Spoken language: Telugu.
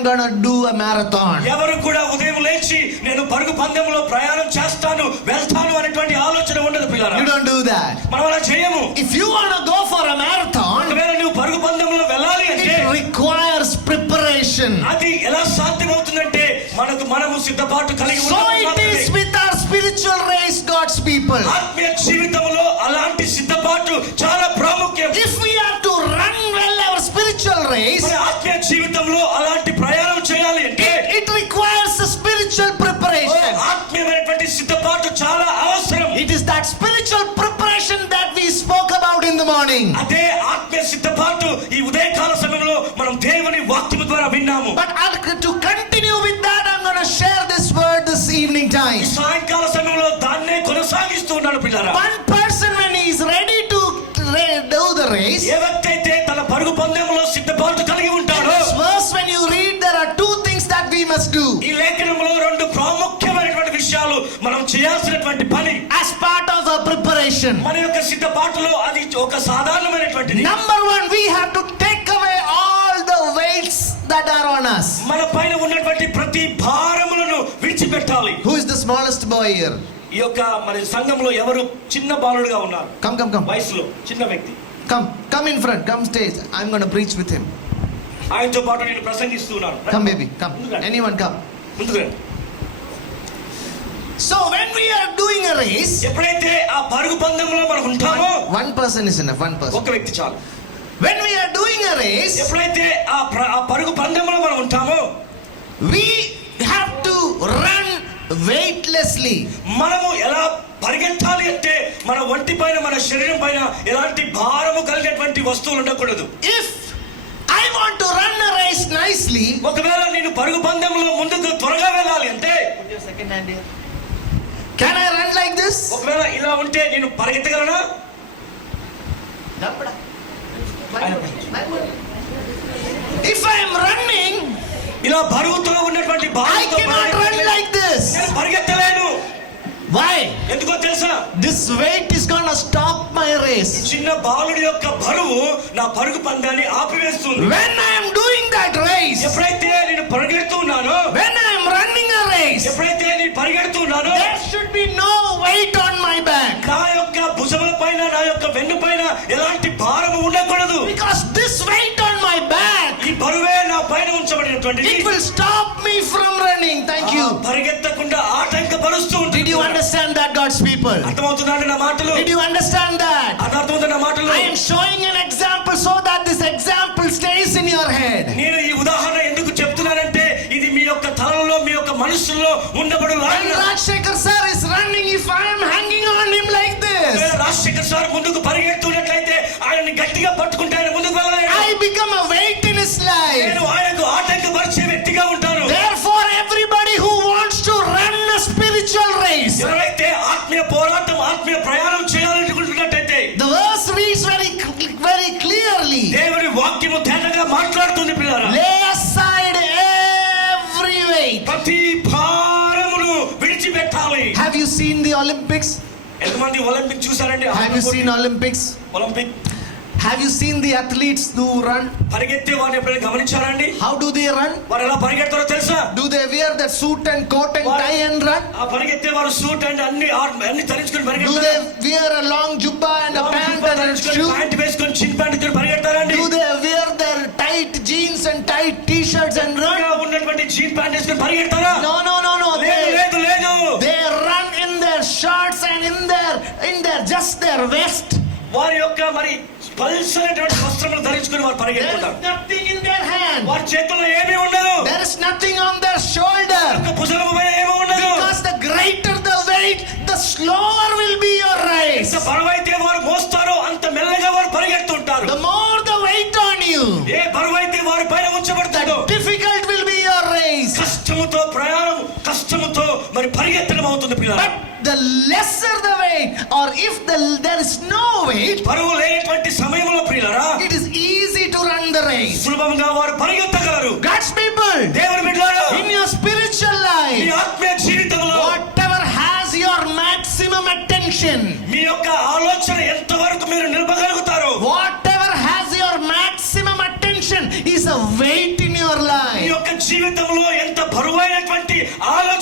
I'm gonna do a marathon. ఎవరు కూడా ఉదయం లేచి నేను పరుగు పందెంలో ప్రయాణం చేస్తాను వెళ్తాను అనేటువంటి ఆలోచన ఉండదు పిల్లరా. You don't do that. మనం అలా చేయము. If you want to go for a marathon, ఒకవేళ నువ్వు పరుగు పందెంలో వెళ్ళాలి అంటే it requires preparation. అది ఎలా సాధ్యమవుతుందంటే మనము సిద్ధపాటు కలిగి So ఉండాలి. it is with our spiritual race, God's people. ఆత్మీయ జీవితంలో అలాంటి సిద్ధపాటు చాలా ప్రాముఖ్యం. If we are to run well our spiritual race, మన ఆత్మీయ జీవితంలో అలాంటి ప్రయాణం చేయాలి అంటే it requires a spiritual preparation. ఆత్మీయమైనటువంటి సిద్ధపాటు చాలా అవసరం. It is that spiritual preparation that we spoke about in the morning. అదే ఆత్మీయ సిద్ధపాటు ఈ ఉదయకాల సమయంలో మనం దేవుని వాక్యము ద్వారా విన్నాము. But to continue with that, I'm going to share this word this evening time. సాయంకాల సమయంలో దాన్నే కొనసాగిస్తూ ఉన్నాడు పిల్లరా. One person when he is ready to do the race, ఏ వ్యక్తి అయితే తన పరుగు పందెంలో సిద్ధపాటు కలిగి ఉంటాడో, this verse when you read, there are two things that we must do ఈ లేఖనంలో రెండు ప్రాముఖ్యమైనటువంటి విషయాలు మనం చేయాల్సినటువంటి పని as part of our preparation. మన యొక్క సిద్ధపాటులో అది ఒక సాధారణమైనటువంటిది. Number one, we have to take away all the weights that are on us. మన పైన ఉన్నటువంటి ప్రతి భారములను విడిచిపెట్టాలి. Who is the smallest boy here? ఈ యొక్క మరి సంఘంలో ఎవరు చిన్న బాలుడుగా ఉన్నారు? Come. వయసులో చిన్న వ్యక్తి. Come in front, come stage. I'm going to preach with him. ఆయనతో పాటు నేను ప్రసంగిస్తూ ఉన్నాను. Come baby, come. Anyone come. ముందుకు రండి. So when we are doing a race, ఎప్పుడైతే ఆ పరుగు పందెంలో మనం ఉంటామో, one person is enough, one person. ఒక వ్యక్తి చాలు. When we are doing a race, ఎప్పుడైతే ఆ పరుగు పందెంలో మనం ఉంటామో, we have to run weightlessly. మనము ఎలా పరిగెత్తాలి అంటే మన ఒంటి పైన మన శరీరం పైన ఎలాంటి భారము కలిగినటువంటి వస్తువులు ఉండకూడదు. If I want to run a race nicely, ఒకవేళ నేను పరుగు పందెంలో ముందుకు త్వరగా వెళ్ళాలి అంటే, can I run like this? ఒకవేళ ఇలా ఉంటే నేను పరిగెత్తగలనా? If I am running, ఇలా బరువుతో ఉన్నటువంటి I భారంతో cannot run like this. నేను పరిగెత్తలేను. Why? ఎందుకో తెలుసా? This weight is going to stop my race. చిన్న బాలుడి యొక్క బరువు నా పరుగు పందాన్ని ఆపివేస్తుంది. When I am doing that race, ఎప్పుడైతే నేను పరిగెడుతున్నానో, when I am running a race, ఎప్పుడైతే నేను పరిగెడుతున్నానో, there should be no weight on my back. నా యొక్క భుజముల పైన నా యొక్క వెన్ను పైన ఎలాంటి భారము ఉండకూడదు. Because this weight on my back, ఈ బరువే నా పైన ఉంచబడినటువంటిది. it will stop me from running. Thank you. పరిగెత్తకుండా ఆటంకపరుస్తూ ఉంటుంది. Did you understand that, God's people? అర్థమవుతుందండి నా మాటలు? Did you understand that? అర్థమవుతుందా నా మాటలు? I am showing an example so that this example stays in your head. నేను ఈ ఉదాహరణ ఎందుకు చెప్తున్నానంటే ఇది మీ యొక్క తలలో మీ యొక్క మనసులో ఉండబడు. When Rajshekhar sir is running, if I am hanging on him like this, Rajasekhar sir ముందుకు పరిగెడుతున్నట్లయితే ఆయన్ని గట్టిగా పట్టుకుంటే ఆయన ముందుకు వెళ్ళలేడు. I become a weight in his life. నేను ఆయనకు ఆటంకపరిచే వ్యక్తిగా ఉంటాను. Therefore, everybody who wants to run a spiritual race, ఎవరైతే ఆత్మీయ పోరాటం ఆత్మీయ ప్రయాణం చేయాలనుకుంటున్నట్టయితే, the verse reads very clearly, దేవుని వాక్యము తేటగా మాట్లాడుతుంది పిల్లరా. lay aside every weight. ప్రతి భారమును విడిచిపెట్టాలి. Have you seen the Olympics? ఎంతమంది ఒలింపిక్ చూసారండి? Have you seen Olympics? Olympic Have you seen the athletes who run? పరిగెత్తే వారిని ఎప్పుడైనా గమనించారండి? How do they run? వారు ఎలా పరిగెడతారో తెలుసా? Do they wear that suit and coat and tie and run? ఆ పరిగెత్తే వారు సూట్ అండ్ అన్ని ధరించుకొని Do పరిగెడతారు. they wear a long jubba and a pant and a shoe? Pant వేసుకొని చిన్ ప్యాంట్ వేసుకొని పరిగెడతారండి? Do they wear their tight jeans and tight t-shirts and run? ఉన్నటువంటి జీన్ ప్యాంట్ వేసుకొని పరిగెడతారా? No. లేదు. They run in their shorts and in their just their vest. వారి యొక్క మరి పల్సనటువంటి వస్త్రములు ధరించుకొని వారు There పరిగెడతారు. is nothing in their hand. వారి చేతుల్లో ఏమీ ఉండదు. There is nothing on their shoulder. ఒక భుజము పైన ఏమీ ఉండదు. Because the greater the weight, the slower will be your race. ఎంత బరువైతే వారు మోస్తారో అంత మెల్లగా వారు పరిగెడుతుంటారు. The more the weight on you, ఏ బరువైతే వారి పైన ఉంచబడతాడో difficult will be your race. కష్టముతో మరి పరిగెత్తడం అవుతుంది పిల్లలు. But the lesser the weight, or if there is no weight, బరువు లేనటువంటి సమయంలో ప్రియులారా, it is easy to run the race. సులభంగా వారు పరిగెత్తగలరు. God's people, దేవుని బిడ్డలారా, in your spiritual me life, ఆత్మీయ జీవితంలో whatever has your maximum attention, మీ యొక్క ఆలోచన ఎంతవరకు మీరు నిలపగలుగుతారో, whatever has your maximum attention is a weight in your me life. యొక్క జీవితంలో ఎంత బరువైనటువంటి ఆలోచన